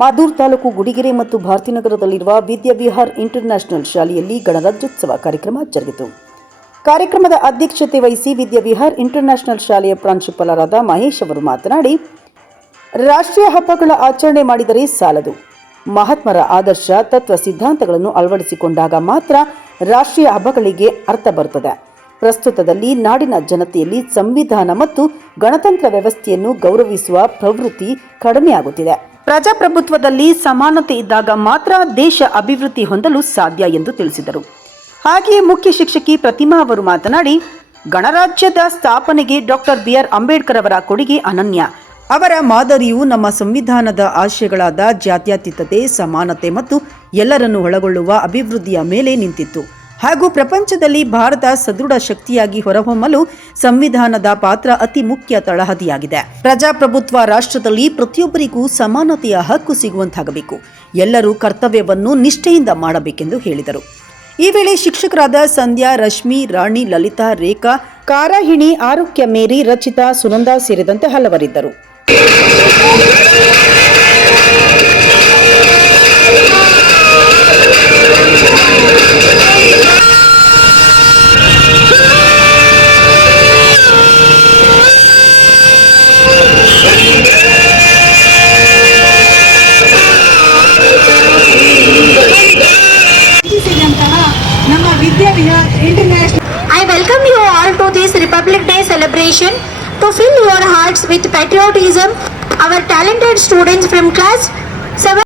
ಮಾದೂರು ತಾಲೂಕು ಗುಡಿಗೆರೆ ಮತ್ತು ಭಾರತೀನಗರದಲ್ಲಿರುವ ವಿದ್ಯಾವಿಹಾರ್ ಇಂಟರ್ನ್ಯಾಷನಲ್ ಶಾಲೆಯಲ್ಲಿ ಗಣರಾಜ್ಯೋತ್ಸವ ಕಾರ್ಯಕ್ರಮ ಜರುಗಿತು. ಕಾರ್ಯಕ್ರಮದ ಅಧ್ಯಕ್ಷತೆ ವಹಿಸಿ ವಿದ್ಯಾವಿಹಾರ್ ಇಂಟರ್ನ್ಯಾಷನಲ್ ಶಾಲೆಯ ಪ್ರಾಂಶುಪಾಲರಾದ ಮಹೇಶ್ ಅವರು ಮಾತನಾಡಿ, ರಾಷ್ಟ್ರೀಯ ಹಬ್ಬಗಳ ಆಚರಣೆ ಮಾಡಿದರೆ ಸಾಲದು. ಮಹಾತ್ಮರ ಆದರ್ಶ ತತ್ವ ಸಿದ್ಧಾಂತಗಳನ್ನು ಅಳವಡಿಸಿಕೊಂಡಾಗ ಮಾತ್ರ ರಾಷ್ಟ್ರೀಯ ಹಬ್ಬಗಳಿಗೆ ಅರ್ಥ ಬರುತ್ತದೆ. ಪ್ರಸ್ತುತದಲ್ಲಿ ನಾಡಿನ ಜನತೆಯಲ್ಲಿ ಸಂವಿಧಾನ ಮತ್ತು ಗಣತಂತ್ರ ವ್ಯವಸ್ಥೆಯನ್ನು ಗೌರವಿಸುವ ಪ್ರವೃತ್ತಿ ಕಡಿಮೆಯಾಗುತ್ತಿದೆ. ಪ್ರಜಾಪ್ರಭುತ್ವದಲ್ಲಿ ಸಮಾನತೆ ಇದ್ದಾಗ ಮಾತ್ರ ದೇಶ ಅಭಿವೃದ್ಧಿ ಹೊಂದಲು ಸಾಧ್ಯ ಎಂದು ತಿಳಿಸಿದರು. ಹಾಗೆಯೇ ಮುಖ್ಯ ಶಿಕ್ಷಕಿ ಪ್ರತಿಮಾ ಅವರು ಮಾತನಾಡಿ, ಗಣರಾಜ್ಯದ ಸ್ಥಾಪನೆಗೆ ಡಾಕ್ಟರ್ ಬಿ.ಆರ್. ಅಂಬೇಡ್ಕರ್ ಅವರ ಕೊಡುಗೆ ಅನನ್ಯ. ಅವರ ಮಾದರಿಯು ನಮ್ಮ ಸಂವಿಧಾನದ ಆಶಯಗಳಾದ ಜಾತ್ಯತೀತತೆ, ಸಮಾನತೆ ಮತ್ತು ಎಲ್ಲರನ್ನು ಒಳಗೊಳ್ಳುವ ಅಭಿವೃದ್ಧಿಯ ಮೇಲೆ ನಿಂತಿತ್ತು. ಹಾಗೂ ಪ್ರಪಂಚದಲ್ಲಿ ಭಾರತ ಸದೃಢ ಶಕ್ತಿಯಾಗಿ ಹೊರಹೊಮ್ಮಲು ಸಂವಿಧಾನದ ಪಾತ್ರ ಅತಿ ಮುಖ್ಯ ತಳಹದಿಯಾಗಿದೆ. ಪ್ರಜಾಪ್ರಭುತ್ವ ರಾಷ್ಟ್ರದಲ್ಲಿ ಪ್ರತಿಯೊಬ್ಬರಿಗೂ ಸಮಾನತೆಯ ಹಕ್ಕು ಸಿಗುವಂತಾಗಬೇಕು. ಎಲ್ಲರೂ ಕರ್ತವ್ಯವನ್ನು ನಿಷ್ಠೆಯಿಂದ ಮಾಡಬೇಕೆಂದು ಹೇಳಿದರು. ಈ ವೇಳೆ ಶಿಕ್ಷಕರಾದ ಸಂಧ್ಯಾ, ರಶ್ಮಿ, ರಾಣಿ, ಲಲಿತಾ, ರೇಖಾ, ಕಾರಾಹಿಣಿ, ಆರೋಗ್ಯ, ಮೇರಿ, ರಚಿತಾ, ಸುನಂದಾ ಸೇರಿದಂತೆ ಹಲವರಿದ್ದರು. I welcome you all to this Republic Day celebration. To fill your hearts with patriotism, our talented students from class 7